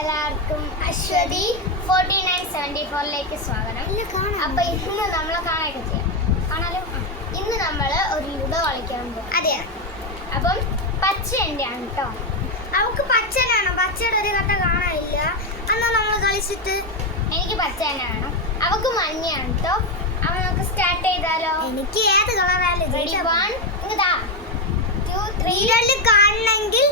എല്ലാവർക്കും അശ്വതി 4974ലേക്ക് സ്വാഗതം. അപ്പൊ ഇന്ന് നമ്മളെ കാണാനൊക്കെ ചെയ്യാം. കാണാലും ഇന്ന് നമ്മൾ ഒരു ലുഡോ കളിക്കാൻ പോകും. അതെ. അപ്പം പച്ച എൻ്റെയാണ് കേട്ടോ. അവൾക്ക് പച്ച തന്നെയാണോ? പച്ചയുടെ ഒരു കട്ട കാണാനില്ല. എന്നാ നമ്മൾ കളിച്ചിട്ട് എനിക്ക് പച്ച തന്നെ വേണം. അവൾക്ക് മഞ്ഞയാണ് കേട്ടോ. അപ്പൊ നമുക്ക് സ്റ്റാർട്ട് ചെയ്താലോ? എനിക്ക് ഏത് കളറായാലും റെഡി 1 ഇങ്ങതാ 2 3 കാണണമെങ്കിൽ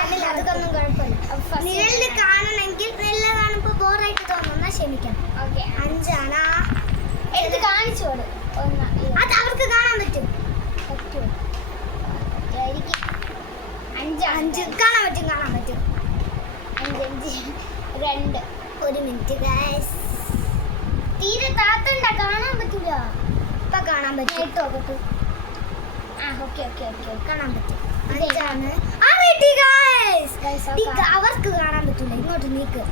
അല്ല അതൊന്നും കുഴപ്പമില്ല. നിഴലിൽ കാണണമെങ്കിൽ നെല്ല കാണുമ്പോൾ ബോറായിട്ട് തോന്നുന്ന ക്ഷമിക്കണം. ഓക്കെ 5 ആണ്. എടുത്ത് കാണിച്ചു അത് അവർക്ക് കാണാൻ പറ്റും. 5 കാണാൻ പറ്റും. 5 2 1 മിനിറ്റ് ഗൈസ്. തീരെ താത്തണ്ട, കാണാൻ പറ്റില്ല. ഇപ്പൊ കാണാൻ പറ്റും. എടുത്ത് നോക്കട്ടെ. ഓക്കെ കാണാൻ പറ്റും. 5 ആണ്. അവർക്ക് കാണാൻ പറ്റില്ല. ഇങ്ങോട്ട് നീക്ക്.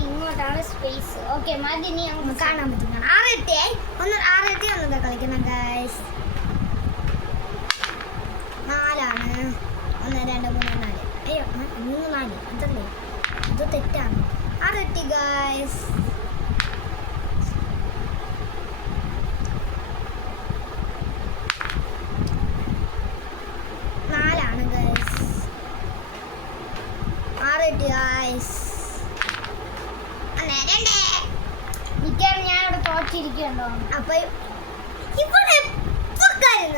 ഇങ്ങോട്ടാണ് സ്പേസ്. ഓക്കെ മതി. നീ അങ്ങ് കാണാൻ പറ്റും. 6 എത്തി ഒന്നതാ കളിക്കണം ഗൈസ്. 4 ആണ്. 1 2 3 4. അയ്യോ 3 4 അതല്ലേ, അത് തെറ്റാണ്. 6 എത്തി ഗൈസ്. ഞാൻ ഇവിടെ തോറ്റിരിക്കണ്ടോ? അപ്പൊ ഇവിടെ 5 ഗൈസ്.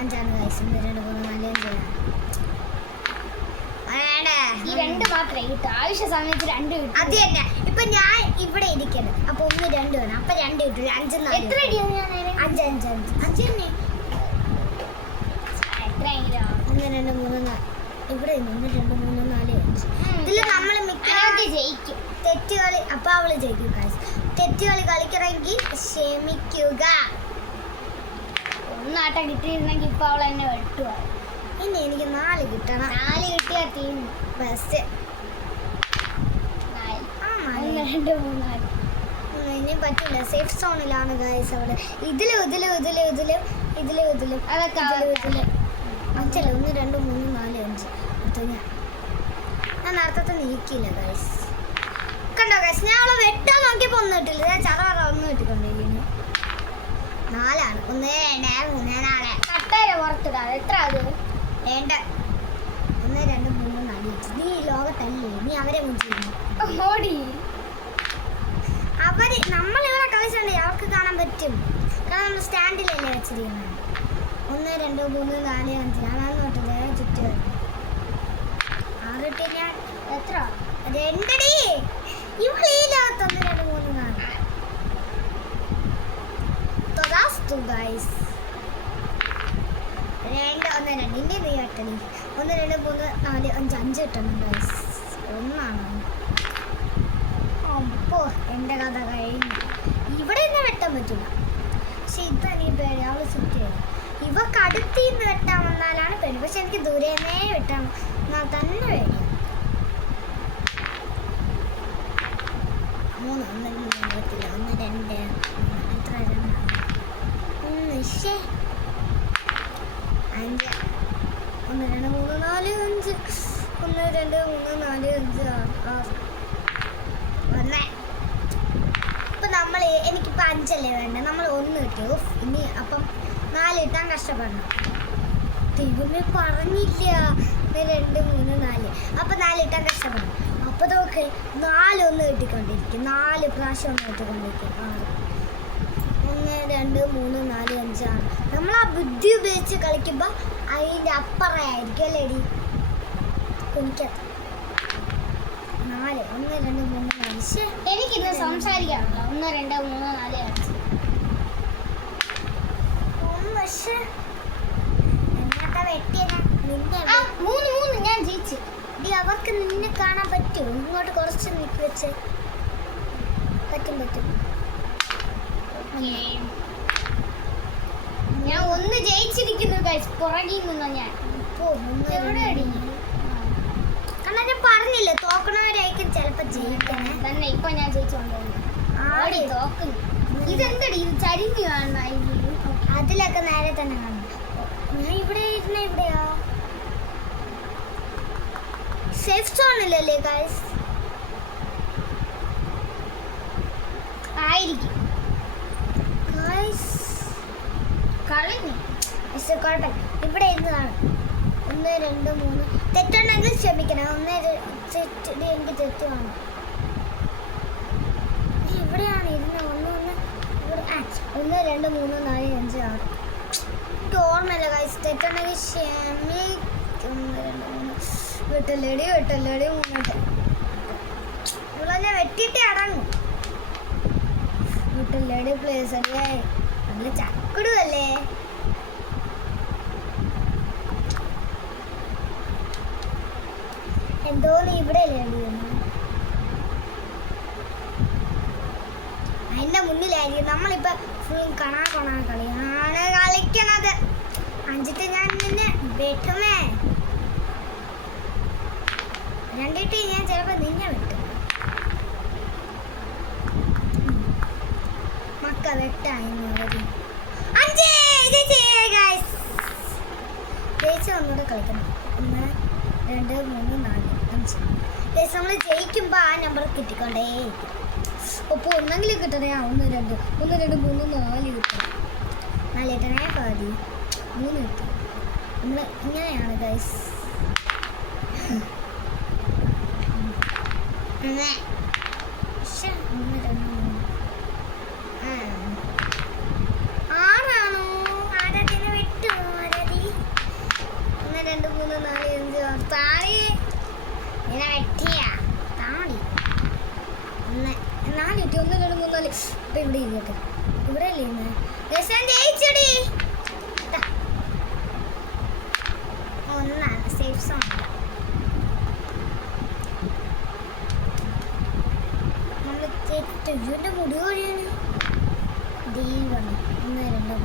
1 2 3 4 5 ഈ 2 മാത്രമേ കിട്ടൂ. ആവശ്യ സമയത്ത് 2 കിട്ടും. അത് തന്നെ. ഇപ്പൊ ഞാൻ ഇവിടെ ഇരിക്കണം. അപ്പൊ 1 2 വേണം. അപ്പൊ 2 കിട്ടും. 5 4 എത്ര അടിയാണ് ഞാൻ? 5 5 5 തന്നെ. എത്രയെങ്കിലും 1 2 3 4 ഇവിടെ 1 2 3 4 5. ഇതില് നമ്മൾ ജയിക്കും. തെറ്റുകളി അപ്പൊ അവള് ജയിക്കും. തെറ്റുകളി കളിക്കണമെങ്കിൽ ക്ഷമിക്കുക. ഒന്നാട്ടം കിട്ടിയിരുന്നെങ്കിൽ ഇപ്പൊ അവൾ എന്നെ വെട്ടുക. ഇനി എനിക്ക് 4 കിട്ടണം. 4 കിട്ടിയാ തീം ബെസ്റ്റ്. 1 2 3 4 ഇനി പറ്റില്ല. സേഫ് സോണിലാണ് ഗൈസ് അവിടെ. ഇതിലും അതൊക്കെ 1 2 3 4 5 ഞാൻ നേരത്തെ നീക്കില്ല ഗൈസ്. കണ്ടോ ഗൈസ്, ഞാൻ അവളെ വെട്ടാൻ നോക്കിയപ്പോ ഒന്നും കിട്ടില്ല. ചറവറ ഒന്നും കിട്ടിക്കൊണ്ടിരിക്കുന്നു. 4 ആണ്. 1 2 3 4 കട്ടയില പുറത്തിടാ. എത്ര അത് വേണ്ട? 1 2 3 4 നീ ലോകത്തല്ലേ? നീ അവരെ മുന്നിൽ ഓടി. നമ്മളിവിടെ കളിച്ചുണ്ട്. അവർക്ക് കാണാൻ പറ്റും. കാരണം നമ്മൾ സ്റ്റാൻഡിലല്ലേ വെച്ചിരിക്കുന്നത്. 1 2 3 4 5 ഞാൻ നോട്ടില്ല. ചുറ്റും 6 ഇട്ടി. ഞാൻ എത്ര 2 ഇവളില്ലാത്ത 1 2 3 4 തൊടാസ്തു ഗൈസ്. 2 1 2 ഇനി നീ കട്ടണി. 1 2 3 4 5 5 കിട്ടണം ഗൈസ്. 1 ആണ്. അപ്പോ എൻ്റെ കഥ കഴിഞ്ഞു. ഇവിടെ നിന്ന് വെട്ടാൻ പറ്റില്ല. പക്ഷെ ഇതെനിക്ക് പേടി. അവള് ചുറ്റി ഇവക്ക് അടുത്തിന്ന് വെട്ടാൻ വന്നാലാണ് പേടി. പക്ഷെ എനിക്ക് ദൂരേന്നേ വെട്ടാൻ തന്നെ പേടിയാണ്. 3 1 2 പറ്റില്ല. 1 2 എത്ര 2 5 1 2 3 4 5 1 2 3 4 5 6 1. ഇപ്പൊ നമ്മൾ എനിക്കിപ്പോൾ 5 അല്ലേ വേണ്ടത്. നമ്മൾ 1 കിട്ടി. ഇനി അപ്പം 4 കിട്ടാൻ കഷ്ടപ്പെടണം. ദൈവമേ പറഞ്ഞില്ല. 1 2 3 4 അപ്പം 4 കിട്ടാൻ കഷ്ടപ്പെടണം. അപ്പോൾ നോക്ക് 4 1 കിട്ടിക്കൊണ്ടിരിക്കും. 4 പ്രാവശ്യം 1 കിട്ടിക്കൊണ്ടിരിക്കും. 1 2 3 4 5 6. നമ്മൾ ആ ബുദ്ധി ഉപയോഗിച്ച് കളിക്കുമ്പോൾ അതിൻ്റെ അപ്പുറമായിരിക്കും അല്ലേടി. എനിക്കത് 4 1 2 3 4. എനിക്കിന്ന് സംസാരിക്കാറുണ്ടോ? 1 2 3 4 5 പക്ഷേ എന്നത്തെ വെട്ടിയ നിന്നെ 3 ഞാൻ ജയിച്ചു. അവർക്ക് നിന്നെ കാണാൻ പറ്റും. ഇങ്ങോട്ട് കുറച്ച് നീക്കി വെച്ച് പറ്റും. ഞാൻ 1 ജയിച്ചിരിക്കുന്നു ഗൈസ്. പുറകിൽ നിന്നോ ഞാൻ എവിടെ അടിഞ്ഞു. കാരണം ഞാൻ പറഞ്ഞില്ലേ തോക്കണവരായിരിക്കും ചിലപ്പോൾ ജയിക്കണേ തന്നെ. ഇപ്പൊ ഞാൻ ജയിച്ചോണ്ടോ തോക്കുന്നു. ഇതെന്തടി ഇത് ചരിഞ്ഞു കാണുന്ന അതിലൊക്കെ നേരെ തന്നെ കാണും. ഞാൻ ഇവിടെ ഇരുന്ന എവിടെയാ? സേഫ് സോണിലല്ലേ ഗൈസ്? ആയിരിക്കും ഗൈസ്. കളഞ്ഞു കോട്ടെ. ഇവിടെ ഇരുന്നതാണ്. 1 2 3. തെറ്റുണ്ടെങ്കിൽ ക്ഷമിക്കണം. 1 എനിക്ക് തെറ്റ് വേണം. ഇവിടെയാണ് ഇരുന്ന് 1 1 ഇവിടെ 1 2 3 4 5 6. എനിക്ക് ഓർമ്മയില്ല ഗൈസ്. തെറ്റുണ്ടെങ്കിൽ ക്ഷമിക്കും. 1 2 3 വിട്ടല്ലേടി മുന്നോട്ട് ഇവിടെ വെട്ടിയിട്ട് അടങ്ങും. വിട്ടല്ലേടി പ്ലേസ് അല്ലേ? നല്ല ചക്കടുവല്ലേ? എന്തോ നീ ഇവിടെ അല്ലേ അതിന്റെ മുന്നിലായിരിക്കും. നമ്മളിപ്പോ ഫുൾ കണാ കളിയാണ് കളിക്കണത്. അഞ്ചിട്ട് ഞാൻ നിന്നെ വെട്ടുമേ. 2 ഞാൻ ചിലപ്പോ നിന്നെ വെട്ടും. മക്ക വെട്ടായി. 5 ഒന്നുകൂടെ കളിക്കണം. 1 2 3 4 5. നമ്മൾ ജയിക്കുമ്പോ ആ നമ്പർ കിട്ടിക്കൊണ്ടേ. ഒപ്പം ഒന്നെങ്കിലും കിട്ടണേ. 1 2 1 2 3 4 കിട്ടണം. 4 കിട്ടണേ. പാതി 3 കിട്ടും. നമ്മൾ ഇങ്ങനെയാണ് ഗൈസ്. 1 2 3 ആറാണോ? ആരാതിനെ വിട്ടു? ആരാതി? 1 2 3 4 5 താഴെ ഇങ്ങനെ വെട്ടിയ താടി 4 കിട്ടി. 1 2 3 4. ഇപ്പൊ ഇവിടെ ഇരിക്കട്ടെ. ഇവിടെ അല്ലേ ജയിച്ചടി. ഒന്നാണ് സേഫ് സോൺ. നമ്മൾ തെറ്റുവിന്റെ മുടി വഴിയാണ് ദൈവം. 1 2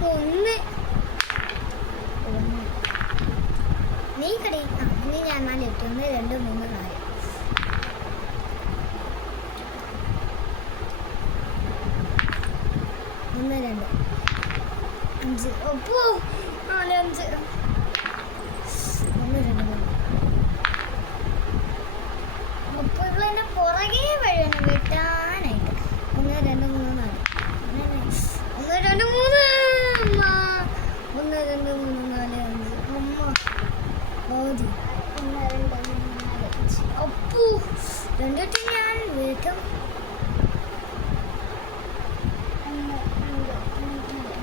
3 നീ കടി. ഇനി ഞാൻ 4 ഇട്ടു. 1 2 3 4. ഒന്ന് 2 5. ഒപ്പോ 4 5. 1 2 3. ഒപ്പോ ഇവിടെ എന്നെ പുറകെ വഴിയാണ് വെട്ടാനായിട്ട്. 1 2 3 4. 1 2 3. 1 2 3 4 5. അമ്മ ഓതി. 1 2 3 4 5. ഒപ്പു 2 ഞാൻ വേഗം. 1 2 3 4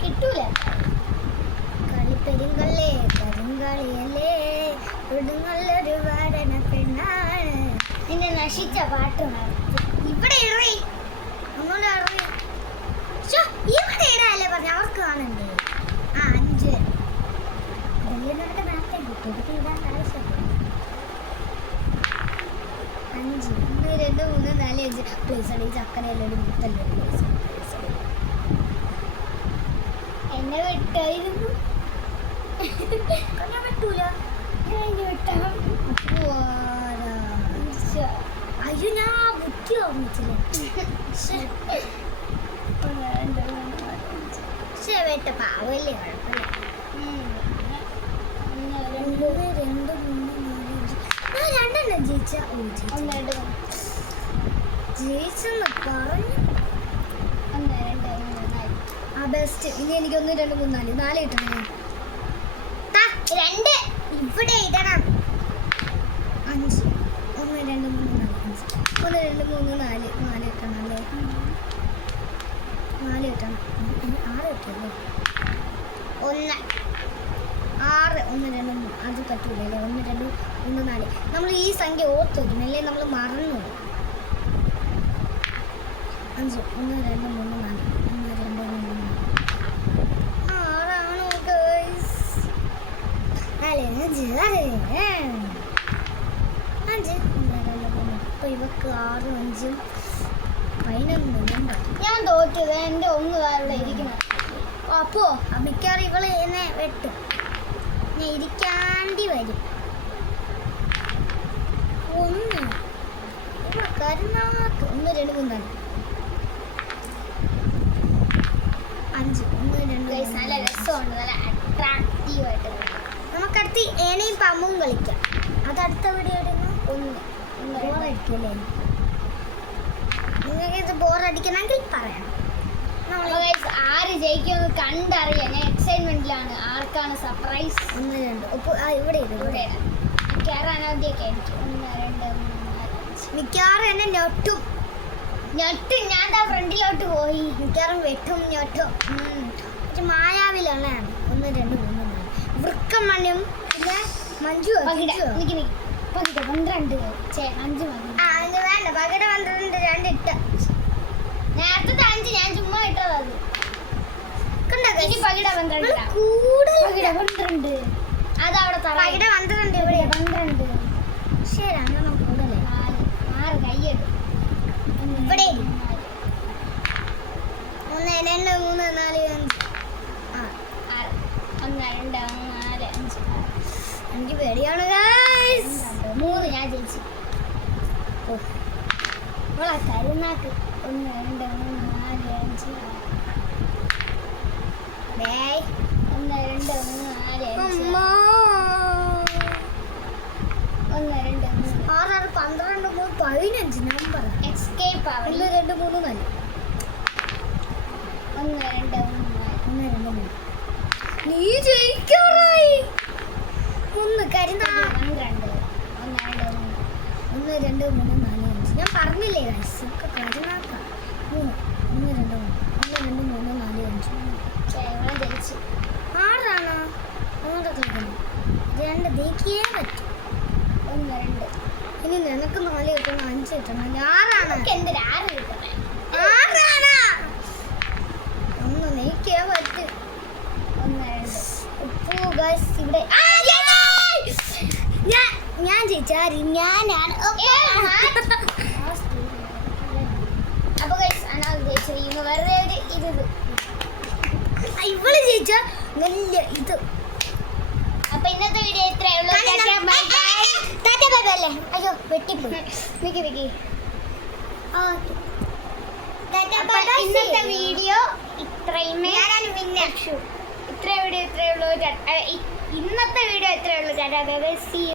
കിട്ടൂല. കളിപ്പെരുങ്കല്ലേ കരിങ്കളിയല്ലേ കൊടുങ്ങല്ലൊരു വാടന പെണ്ണാണ്. നിന്നെ നശിച്ച പാട്ട് ഇവിടെ ഇറങ്ങി ഒന്നുകൂടെ ഇറങ്ങി. ഇവിടെ ഇടാല്ലേ പറഞ്ഞു. അവർക്ക് കാണണ്ടേ? 5 ഇടലിനൊക്കെ നേരത്തെ കിട്ടും. ഇതൊക്കെ ഇടാൻ ആവശ്യമില്ല. 5 1 2 3 4 5. പ്ലേസ് അടി ചക്കരയല്ലേ മുട്ടല്ലേ പ്ലേസ്. എന്നെ വിട്ടായിരുന്നു. ഞാൻ വിട്ടൂല. അയ്യോ ഞാൻ ബുദ്ധി ഓർമ്മിച്ചില്ല. വേട്ട പാവല്ലേ കുഴപ്പമില്ല. 1 2 3 4 ജയിച്ച ജയിച്ചെന്ന് പറഞ്ഞു. 1 2 3 4. ആ ബെസ്റ്റ്. ഇനി എനിക്ക് 1 2 3 4 4 കിട്ടണേ. 2 ഇവിടെ ഇടണം. 5 1 2 3 4 5. 1 2 3 4 4 കിട്ടണം അല്ലേ? 4 കിട്ടണം. 6 കിട്ടിയല്ലേ? 1 6 1 2 3. അത് പറ്റൂലല്ലേ? 1 2 3 4. നമ്മൾ ഈ സംഖ്യ ഓർത്ത് വയ്ക്കും അല്ലേ? നമ്മൾ മറന്നു. 5 1 2 3 4 1 2 3 4. ആറാണോ ഗൈസ്? 4 5 5 അപ്പോൾ ഇവക്ക് 6 5 11. ഞാൻ തോറ്റത്. എൻ്റെ 1 ഇവിടെ ഇരിക്കുന്നത്. അപ്പോൾ മിക്കവാറും ഇവള് എന്നെ വെട്ടും. ഞാൻ ഇരിക്കാണ്ടി വരും. 1 കരുനാക്ക് 1 2 3 5 1 2 നല്ല രസമുണ്ട്, നല്ല അട്രാക്റ്റീവ് ആയിട്ട്. നമുക്കടുത്ത് ഏനയും പമ്പും കളിക്കാം. അത് അടുത്ത വീഡിയോ ഇടുന്നു. ബോറടിക്കല്ലേ? നിങ്ങൾക്ക് ഇത് ബോറടിക്കണമെങ്കിൽ പറയാം. ആര് ജയിക്കുമെന്ന് കണ്ടറിയാം. ഞാൻ എക്സൈറ്റ്മെന്റിലാണ്. ആർക്കാണ് സർപ്രൈസ്? 1 2 ഇവിടെ ഇവിടെ കേറാനാദ്യമൊക്കെ എനിക്ക് 1 2 3 4 5. മിക്കവാറും എന്നെ ഞൊട്ടും. ഞാൻ ഫ്രണ്ടിലോട്ട് പോയി. മിക്കവാറും വെട്ടും ഞൊട്ടും. പക്ഷെ മായാവിലുള്ളതാണ്. 1 2 3 4 വൃക്കമണ്യും പിന്നെ മഞ്ജു പകിട 12 5 മതി. അത് വേണ്ട. പകിട 12 2 ഇട്ട് നേരത്തെ 5 ഞാൻ ചുമ്മാ ഇട്ടത്. അത് കണ്ടോ ഇനി പകിട 12 കൂടുതൽ. പകിട 12 അതവിടെ പകിട 12 ഇവിടെ 12 ശരി. അങ്ങനെ കൂടുതലേ 6 കയ്യെടുക്കും ഇവിടെ 1 2 3 4 5 1 2 3 4 5 എനിക്ക് പേടിയാണ് ഗൈസ്. 3 ഞാൻ ജയിച്ചു. കരുനാക്ക് 1 2 3 4 5 ഡേയ് 1 2 3 4 5 അമ്മ 1 2 3 6 6 12 15 നമ്പർ. എസ്കേപ്പ് ആവണം. 1 2 3 4 1 2 3 1 2 3 നീ ജയിക്കാറായി. 1 കരുനാ 12 1 2 3 1 2 3 4 5 ഞാൻ പറഞ്ഞില്ലേ ഗൈസ്. ഒക്കെ കരുനാക്ക 3 1 2 3 4 5 ഇവിടെ ജയിച്ചു. 6 ആണോ? അങ്ങോട്ട് കളിക്കണം. 2 നീക്കിയേ പറ്റും. 1 2 ഇനി നിനക്ക് 4 കിട്ടണം 5 കിട്ടണം. 6 ആണ്. എന്തൊരു 6 കിട്ടണേ. 6 ആണ്. 1 നീക്കിയേ പറ്റും. 1 2 ഉപ്പു ഗൈസ് ഇവിടെ ഞാൻ ജയിച്ചാരി ഞാനാണ്. അപ്പൊ ഗൈസ് അനാഥ ജയിച്ചു. വെറുതെ ഒരു ഇത്. ഇവള് ജയിച്ച നല്ല ഇത്. അപ്പൊ ഇന്നത്തെ വീഡിയോ ഇത്രയേ ഉള്ളൂ. അയ്യോ വെട്ടിപ്പോയി. ഇന്നത്തെ വീഡിയോ ഇത്രയുമേ ഇത്രേ വീഡിയോ ഇത്രയേ ഉള്ളൂ. ഇന്നത്തെ വീഡിയോ ഇത്രയേ ഉള്ളൂ.